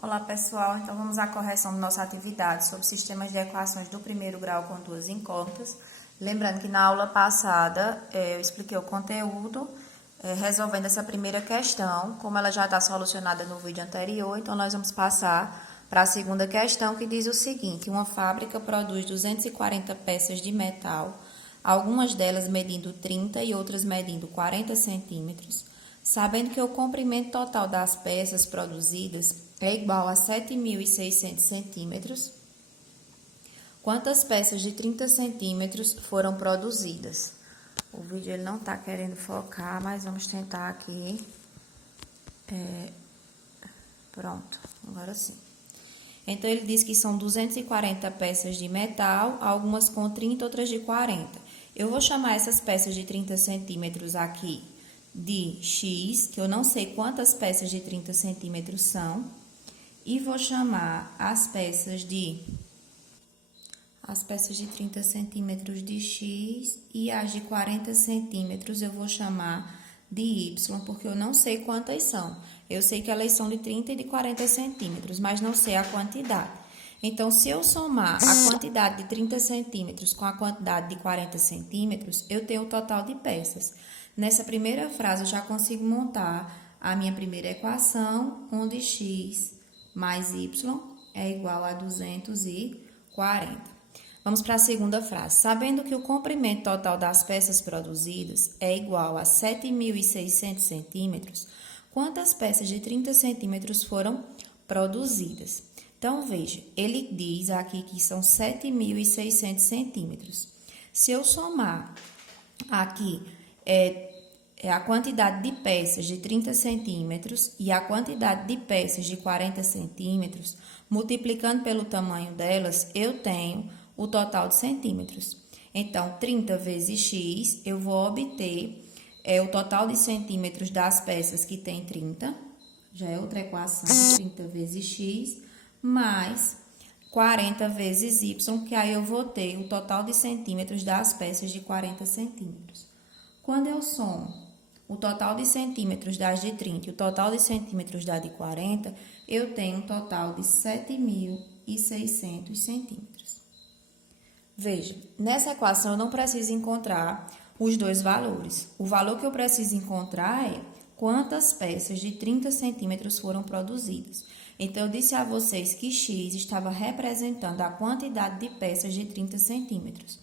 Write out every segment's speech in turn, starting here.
Olá pessoal, então vamos à correção da nossa atividade sobre sistemas de equações do primeiro grau com duas incógnitas. Lembrando que na aula passada eu expliquei o conteúdo resolvendo essa primeira questão, como ela já está solucionada no vídeo anterior, então nós vamos passar para a segunda questão que diz o seguinte: uma fábrica produz 240 peças de metal, algumas delas medindo 30 e outras medindo 40 centímetros. Sabendo que o comprimento total das peças produzidas é igual a 7.600 centímetros, quantas peças de 30 centímetros foram produzidas? O vídeo ele não está querendo focar, mas vamos tentar aqui. Pronto, agora sim. Então, ele diz que são 240 peças de metal, algumas com 30, outras de 40. Eu vou chamar essas peças de 30 centímetros aqui de X, que eu não sei quantas peças de 30 centímetros são, e vou chamar as peças de 30 centímetros de X e as de 40 centímetros eu vou chamar de Y, porque eu não sei quantas são. Eu sei que elas são de 30 e de 40 centímetros, mas não sei a quantidade. Então, se eu somar a quantidade de 30 centímetros com a quantidade de 40 centímetros, eu tenho o total de peças. Nessa primeira frase, eu já consigo montar a minha primeira equação, onde x mais y é igual a 240. Vamos para a segunda frase. Sabendo que o comprimento total das peças produzidas é igual a 7.600 centímetros, quantas peças de 30 centímetros foram produzidas? Então, veja, ele diz aqui que são 7.600 centímetros. Se eu somar aqui a quantidade de peças de 30 centímetros e a quantidade de peças de 40 centímetros, multiplicando pelo tamanho delas, eu tenho o total de centímetros. Então, 30 vezes x, eu vou obter o total de centímetros das peças que tem 30, já é outra equação, 30 vezes x, mais 40 vezes y, que aí eu vou ter o total de centímetros das peças de 40 centímetros. Quando eu somo o total de centímetros das de 30 e o total de centímetros da de 40, eu tenho um total de 7.600 centímetros. Veja, nessa equação eu não preciso encontrar os dois valores. O valor que eu preciso encontrar é quantas peças de 30 centímetros foram produzidas. Então, eu disse a vocês que x estava representando a quantidade de peças de 30 centímetros.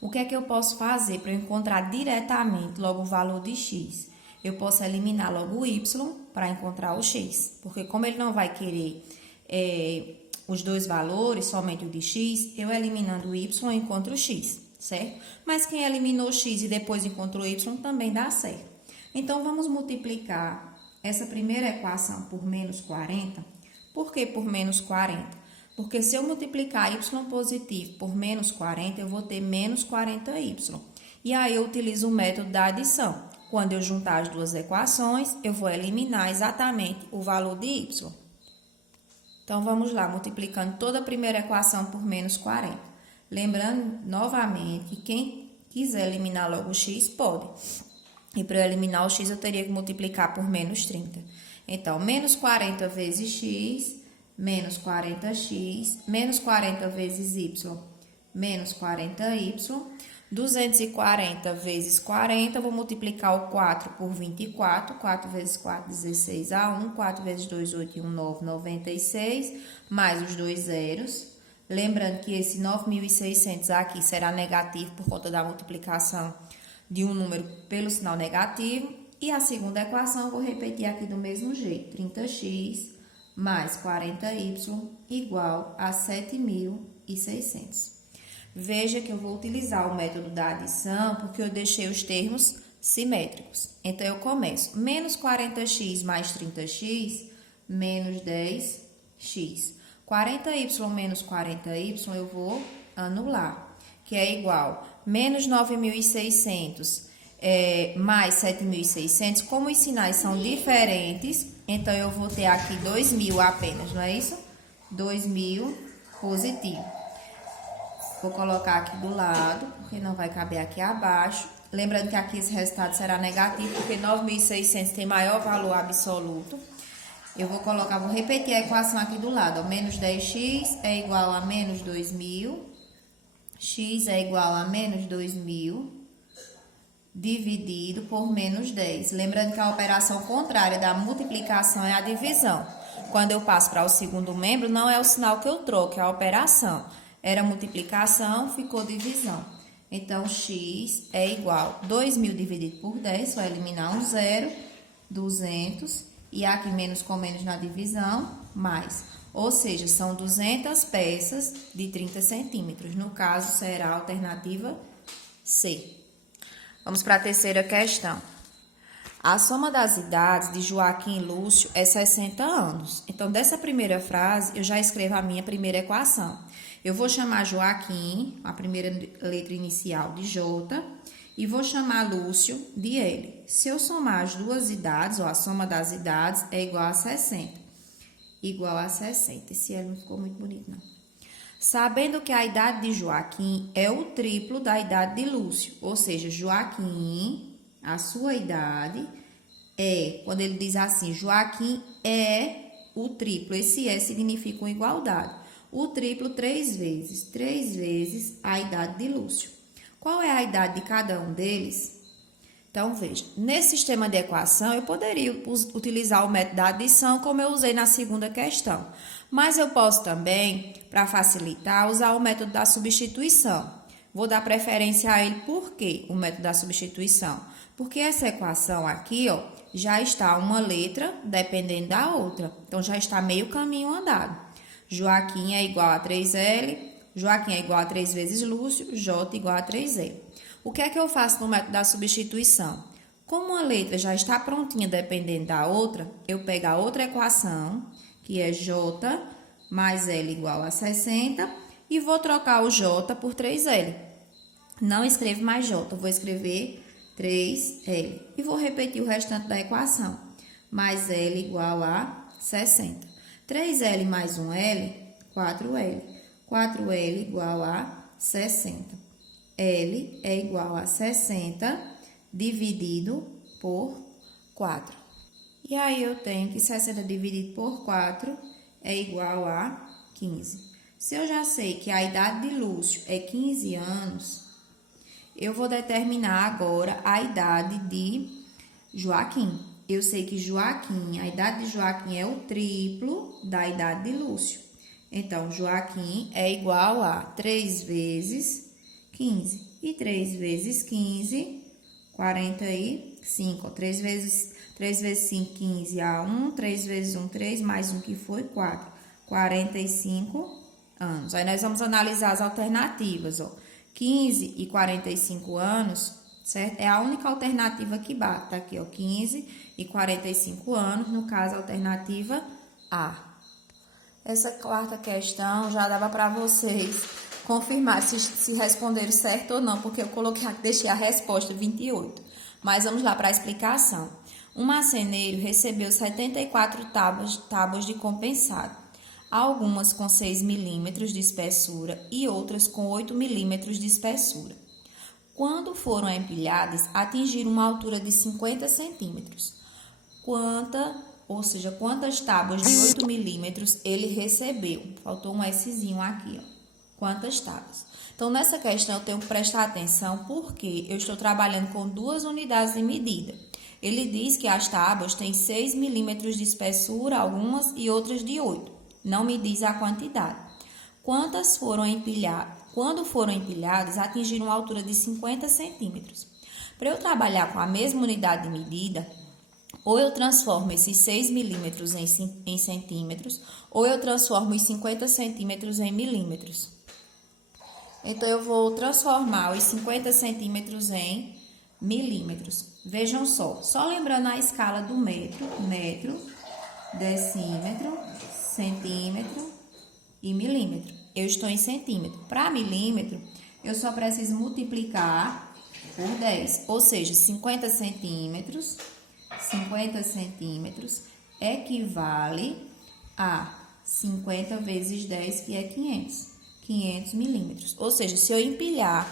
O que é que eu posso fazer para eu encontrar diretamente logo o valor de x? Eu posso eliminar logo o y para encontrar o x, porque como ele não vai querer os dois valores, somente o de x, eu eliminando o y eu encontro o x, certo? Mas quem eliminou o x e depois encontrou o y também dá certo. Então, vamos multiplicar essa primeira equação por menos 40. Por que por menos 40? Porque se eu multiplicar y positivo por menos 40, eu vou ter menos 40y. E aí eu utilizo o método da adição. Quando eu juntar as duas equações, eu vou eliminar exatamente o valor de y. Então, vamos lá, multiplicando toda a primeira equação por menos 40. Lembrando, novamente, que quem quiser eliminar logo o x, pode. E para eu eliminar o x, eu teria que multiplicar por menos 30. Então, menos 40 vezes x, menos 40x, menos 40 vezes y, menos 40y. 240 vezes 40, eu vou multiplicar o 4 por 24. 4 vezes 4, 16 a 1. 4 vezes 2, 8 e 1, 9, 96. Mais os dois zeros. Lembrando que esse 9.600 aqui será negativo por conta da multiplicação de um número pelo sinal negativo. E a segunda equação eu vou repetir aqui do mesmo jeito. 30x mais 40y igual a 7.600. Veja que eu vou utilizar o método da adição porque eu deixei os termos simétricos. Então, eu começo. Menos 40x mais 30x, menos 10x. 40y menos 40y eu vou anular, que é igual menos 9.600 mais 7.600. Como os sinais são diferentes, então eu vou ter aqui 2.000 apenas, não é isso? 2.000 positivo. Vou colocar aqui do lado, porque não vai caber aqui abaixo. Lembrando que aqui esse resultado será negativo, porque 9.600 tem maior valor absoluto. vou repetir a equação aqui do lado, ó. Menos 10x é igual a menos 2.000, x é igual a menos 2.000, dividido por menos 10. Lembrando que a operação contrária da multiplicação é a divisão. Quando eu passo para o segundo membro, não é o sinal que eu troco, é a operação. Era multiplicação, ficou divisão. Então, x é igual a 2.000 dividido por 10, só eliminar um zero, 200, e aqui menos com menos na divisão, mais. Ou seja, são 200 peças de 30 centímetros. No caso, será a alternativa C. Vamos para a terceira questão. A soma das idades de Joaquim e Lúcio é 60 anos. Então, dessa primeira frase, eu já escrevo a minha primeira equação. Eu vou chamar Joaquim, a primeira letra inicial, de J, e vou chamar Lúcio de L. Se eu somar as duas idades, ou a soma das idades, é igual a 60. Igual a 60. Esse L não ficou muito bonito, não. Sabendo que a idade de Joaquim é o triplo da idade de Lúcio, ou seja, Joaquim, a sua idade é, quando ele diz assim, Joaquim é o triplo, esse é significa uma igualdade. O triplo 3 vezes a idade de Lúcio. Qual é a idade de cada um deles? Então, veja, nesse sistema de equação, eu poderia utilizar o método da adição, como eu usei na segunda questão. Mas eu posso também, para facilitar, usar o método da substituição. Vou dar preferência a ele, por quê? O método da substituição. Porque essa equação aqui, ó, já está uma letra dependendo da outra. Então, já está meio caminho andado. Joaquim é igual a 3L, Joaquim é igual a 3 vezes Lúcio, J igual a 3L. O que é que eu faço no método da substituição? Como uma letra já está prontinha dependendo da outra, eu pego a outra equação, que é J mais L igual a 60, e vou trocar o J por 3L. Não escrevo mais J, vou escrever 3L. E vou repetir o restante da equação. Mais L igual a 60. 3L mais 1L, 4L. 4L igual a 60. L é igual a 60 dividido por 4. E aí, eu tenho que 60 dividido por 4 é igual a 15. Se eu já sei que a idade de Lúcio é 15 anos, eu vou determinar agora a idade de Joaquim. Eu sei que Joaquim, a idade de Joaquim é o triplo da idade de Lúcio. Então, Joaquim é igual a 3 vezes 15. E 3 vezes 15, 45. 3 vezes 5, 15 a 1. 3 vezes 1, 3. Mais 1 que foi 4. 45 anos. Aí, nós vamos analisar as alternativas, ó. 15 e 45 anos, certo? É a única alternativa que bate. Tá aqui, ó. 15 e 45 anos. No caso, a alternativa A. Essa quarta questão já dava para vocês confirmar se responderam certo ou não, porque eu deixei a resposta 28. Mas vamos lá para a explicação. Um marceneiro recebeu 74 tábuas de compensado, algumas com 6 milímetros de espessura e outras com 8 milímetros de espessura. Quando foram empilhadas, atingiram uma altura de 50 centímetros. Quantas tábuas de 8 milímetros ele recebeu? Faltou um Szinho aqui, ó. Quantas tábuas? Então, nessa questão, eu tenho que prestar atenção porque eu estou trabalhando com duas unidades de medida. Ele diz que as tábuas têm 6 milímetros de espessura, algumas e outras de 8. Não me diz a quantidade. Quando foram empilhadas, atingiram uma altura de 50 centímetros. Para eu trabalhar com a mesma unidade de medida, ou eu transformo esses 6 milímetros em centímetros, ou eu transformo os 50 centímetros em milímetros. Então, eu vou transformar os 50 centímetros em milímetros. Vejam só lembrando a escala do metro, decímetro, centímetro e milímetro. Eu estou em centímetro. Para milímetro, eu só preciso multiplicar por 10, ou seja, 50 centímetros equivale a 50 vezes 10, que é 500 milímetros. Ou seja, se eu empilhar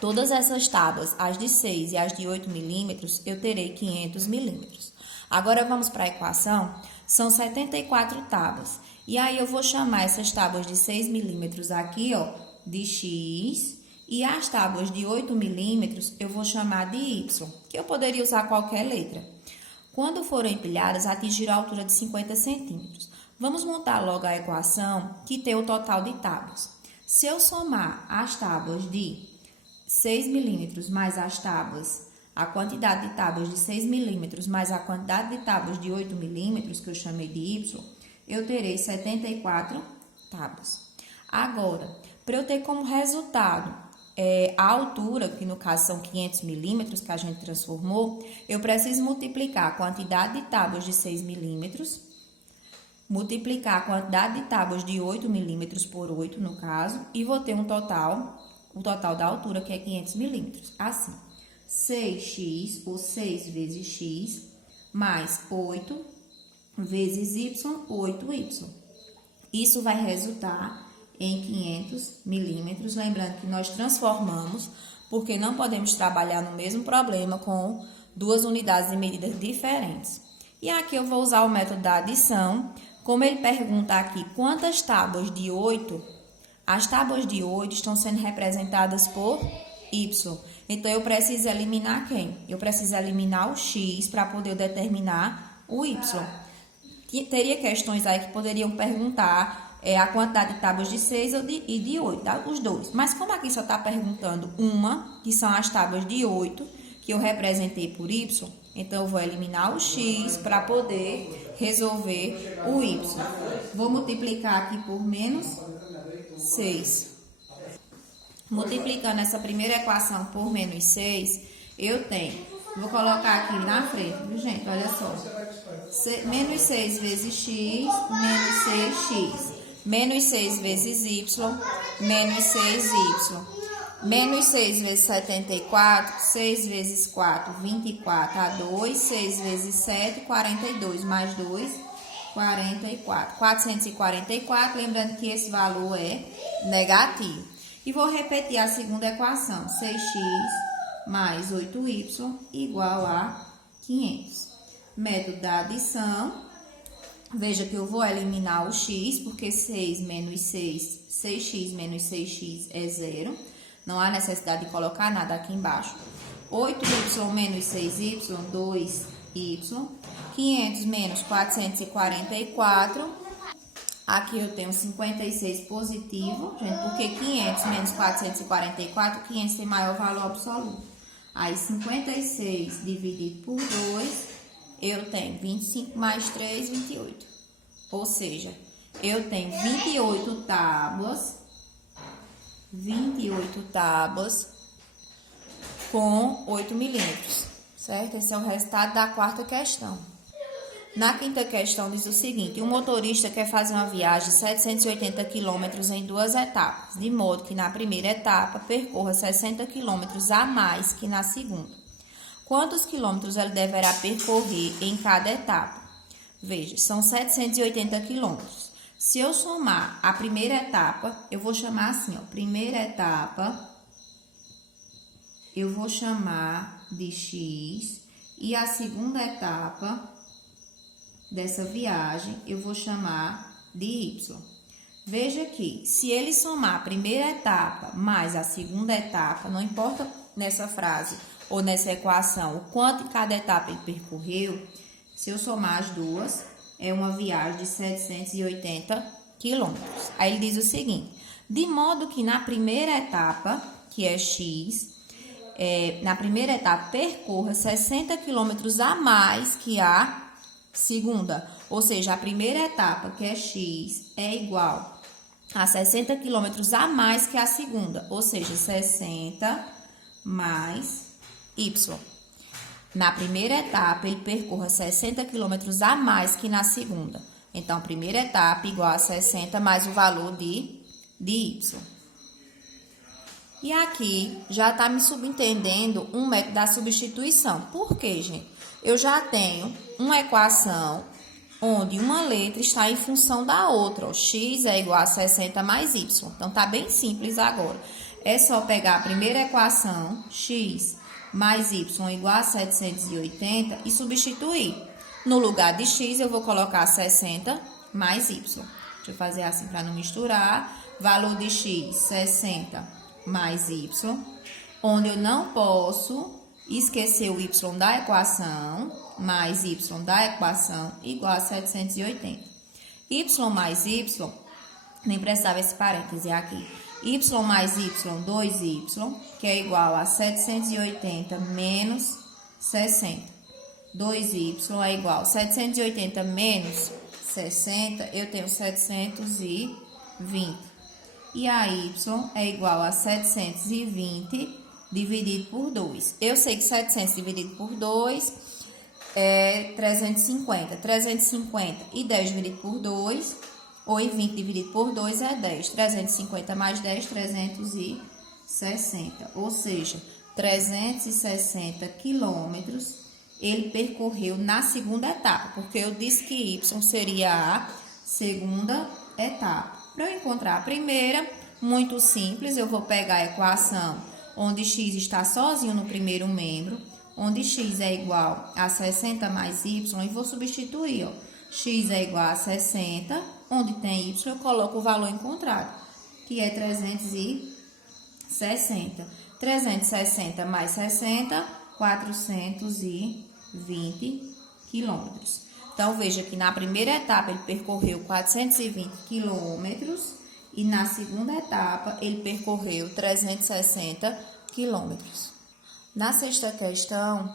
todas essas tábuas, as de 6 e as de 8 milímetros, eu terei 500 milímetros. Agora, vamos para a equação. são 74 tábuas. E aí, eu vou chamar essas tábuas de 6 milímetros aqui, ó, de X. E as tábuas de 8 milímetros, eu vou chamar de Y, que eu poderia usar qualquer letra. Quando forem empilhadas, atingirão a altura de 50 centímetros. Vamos montar logo a equação que tem o total de tábuas. Se eu somar as tábuas de 6 milímetros mais a quantidade de tábuas de 6 milímetros mais a quantidade de tábuas de 8 milímetros, que eu chamei de Y, eu terei 74 tábuas. Agora, para eu ter como resultado a altura, que no caso são 500 milímetros, que a gente transformou, eu preciso multiplicar a quantidade de tábuas de 6 milímetros, multiplicar a quantidade de tábuas de 8 milímetros por 8, no caso, e vou ter o total da altura, que é 500 milímetros. Assim, 6x, ou 6 vezes x, mais 8 vezes y, 8y. Isso vai resultar em 500 milímetros. Lembrando que nós transformamos, porque não podemos trabalhar no mesmo problema com duas unidades de medidas diferentes. E aqui eu vou usar o método da adição. Como ele pergunta aqui quantas tábuas de 8, as tábuas de 8 estão sendo representadas por y. Então, eu preciso eliminar quem? Eu preciso eliminar o x para poder determinar o y. Teria questões aí que poderiam perguntar a quantidade de tábuas de 6 e de 8, tá? Os dois. Mas como aqui só está perguntando uma, que são as tábuas de 8, que eu representei por y, então eu vou eliminar o x para poder resolver o y. Vou multiplicar aqui por menos 6. Multiplicando essa primeira equação por menos 6, eu tenho, vou colocar aqui na frente, viu, gente? Olha só. Menos 6 vezes x, menos 6x. Menos 6 vezes y, menos 6y. Menos 6 vezes 74, 6 vezes 4, 24. A 2, 6 vezes 7, 42. Mais 2, 44. 444, lembrando que esse valor é negativo. E vou repetir a segunda equação. 6x mais 8y igual a 500. Método da adição. Veja que eu vou eliminar o x, porque 6 menos 6, 6x menos 6x é 0. Não há necessidade de colocar nada aqui embaixo. 8y menos 6y, 2y. 500 menos 444. Aqui eu tenho 56 positivo, gente, porque 500 menos 444, 500 tem maior valor absoluto. Aí, 56 dividido por 2... eu tenho 25 mais 3, 28. Ou seja, eu tenho 28 tábuas com 8 milímetros, certo? Esse é o resultado da quarta questão. Na quinta questão diz o seguinte: um motorista quer fazer uma viagem de 780 quilômetros em duas etapas, de modo que na primeira etapa percorra 60 quilômetros a mais que na segunda. Quantos quilômetros ele deverá percorrer em cada etapa? Veja, são 780 quilômetros. Se eu somar a primeira etapa, eu vou chamar assim, ó. Primeira etapa, eu vou chamar de X. E a segunda etapa dessa viagem, eu vou chamar de Y. Veja que, se ele somar a primeira etapa mais a segunda etapa, não importa nessa frase ou nessa equação o quanto em cada etapa ele percorreu, se eu somar as duas, é uma viagem de 780 quilômetros. Aí ele diz o seguinte: de modo que na primeira etapa, que é X, na primeira etapa percorra 60 quilômetros a mais que a segunda. Ou seja, a primeira etapa, que é X, é igual a 60 quilômetros a mais que a segunda. Ou seja, 60 mais Y. Na primeira etapa, ele percorra 60 quilômetros a mais que na segunda. Então, primeira etapa igual a 60 mais o valor de Y. E aqui já está me subentendendo um método da substituição. Por quê, gente? Eu já tenho uma equação onde uma letra está em função da outra. Ó. X é igual a 60 mais Y. Então, tá bem simples agora. É só pegar a primeira equação, X mais Y igual a 780, e substituir. No lugar de x, eu vou colocar 60 mais y. Deixa eu fazer assim para não misturar. Valor de x, 60 mais y. Onde eu não posso esquecer o y da equação, mais y da equação, igual a 780. Y mais y, nem precisava esse parêntese aqui. Y mais y, 2y, que é igual a 780 menos 60. 2y é igual a 780 menos 60, eu tenho 720. E a y é igual a 720 dividido por 2. Eu sei que 700 dividido por 2 é 350. 350 e 10 dividido por 2, ou 20 dividido por 2 é 10. 350 mais 10, 360. Ou seja, 360 quilômetros ele percorreu na segunda etapa, porque eu disse que y seria a segunda etapa. Para eu encontrar a primeira, muito simples, eu vou pegar a equação onde x está sozinho no primeiro membro, onde x é igual a 60 mais y, e vou substituir, ó. X é igual a 60, onde tem y, eu coloco o valor encontrado, que é 360. 360 mais 60, 420 quilômetros. Então, veja que na primeira etapa ele percorreu 420 quilômetros e na segunda etapa ele percorreu 360 quilômetros. Na sexta questão,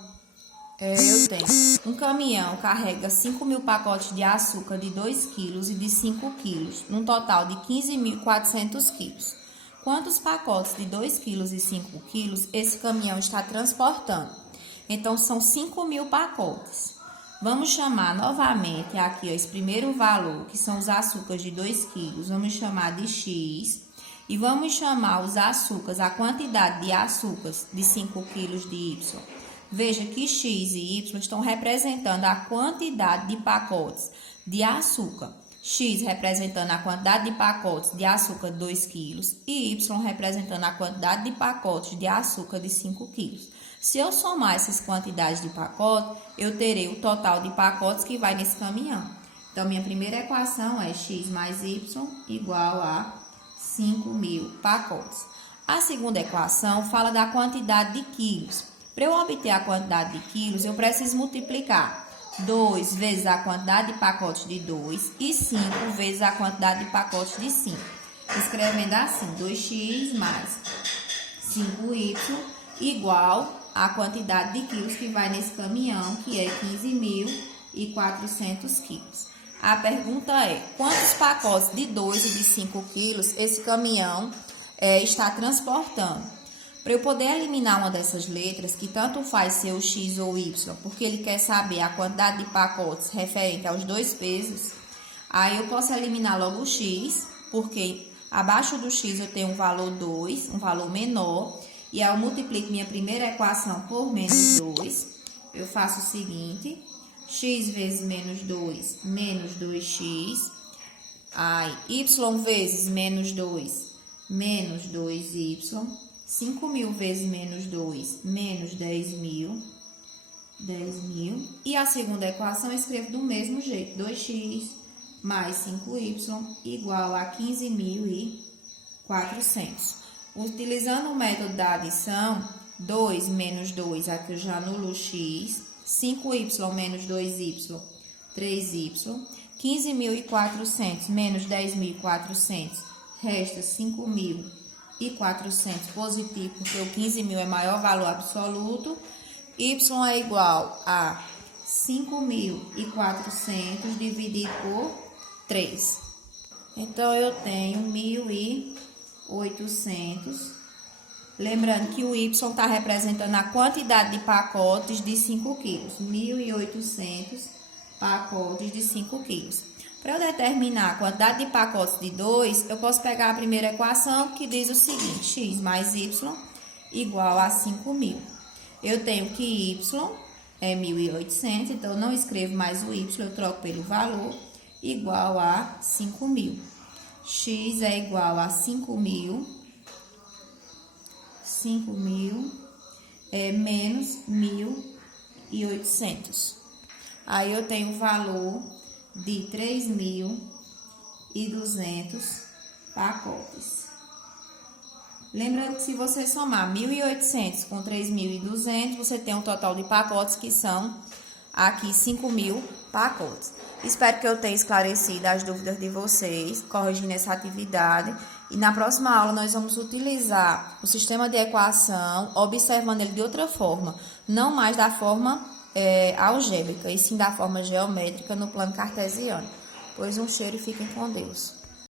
eu tenho um caminhão carrega 5.000 pacotes de açúcar de 2 quilos e de 5 quilos, num total de 15.400 quilos. Quantos pacotes de 2 quilos e 5 quilos esse caminhão está transportando? Então, são 5.000 pacotes. Vamos chamar novamente aqui ó, esse primeiro valor, que são os açúcares de 2 quilos, vamos chamar de x. E vamos chamar os açúcares, a quantidade de açúcares de 5 quilos de y. Veja que x e y estão representando a quantidade de pacotes de açúcar. X representando a quantidade de pacotes de açúcar de 2 quilos e y representando a quantidade de pacotes de açúcar de 5 quilos. Se eu somar essas quantidades de pacote, eu terei o total de pacotes que vai nesse caminhão. Então, minha primeira equação é x mais y igual a 5.000 pacotes. A segunda equação fala da quantidade de quilos. Para eu obter a quantidade de quilos, eu preciso multiplicar 2 vezes a quantidade de pacotes de 2 e 5 vezes a quantidade de pacotes de 5. Escrevendo assim, 2x mais 5y igual a quantidade de quilos que vai nesse caminhão, que é 15.400 quilos. A pergunta é, quantos pacotes de 2 e de 5 quilos esse caminhão está transportando? Para eu poder eliminar uma dessas letras, que tanto faz ser o x ou y, porque ele quer saber a quantidade de pacotes referente aos dois pesos, aí eu posso eliminar logo o x, porque abaixo do x eu tenho um valor 2, um valor menor, e ao multiplicar minha primeira equação por menos 2, eu faço o seguinte, x vezes menos 2, menos 2x, aí y vezes menos 2, menos 2y, 5.000 vezes menos 2, menos 10.000, e a segunda equação eu escrevo do mesmo jeito, 2x mais 5y igual a 15.400. Utilizando o método da adição, 2 menos 2, aqui eu já anulo x, 5y menos 2y, 3y, 15.400 menos 10.400, resta 5.400 positivo, porque o 15.000 é maior valor absoluto, y é igual a 5.400 dividido por 3. Então, eu tenho 1.800. Lembrando que o y está representando a quantidade de pacotes de 5 quilos. 1.800 pacotes de 5 quilos. Para eu determinar a quantidade de pacotes de 2, eu posso pegar a primeira equação que diz o seguinte, x mais y igual a 5.000. Eu tenho que y é 1.800, então eu não escrevo mais o y, eu troco pelo valor, igual a 5.000. X é igual a 5.000 menos 1.800. Aí eu tenho o valor de 3.200 pacotes. Lembrando que se você somar 1.800 com 3.200, você tem um total de pacotes que são aqui 5.000 pacotes. Espero que eu tenha esclarecido as dúvidas de vocês, corrigindo essa atividade. E na próxima aula nós vamos utilizar o sistema de equação, observando ele de outra forma, não mais da forma algébrica, e sim da forma geométrica no plano cartesiano. Pois um cheiro e fiquem com Deus.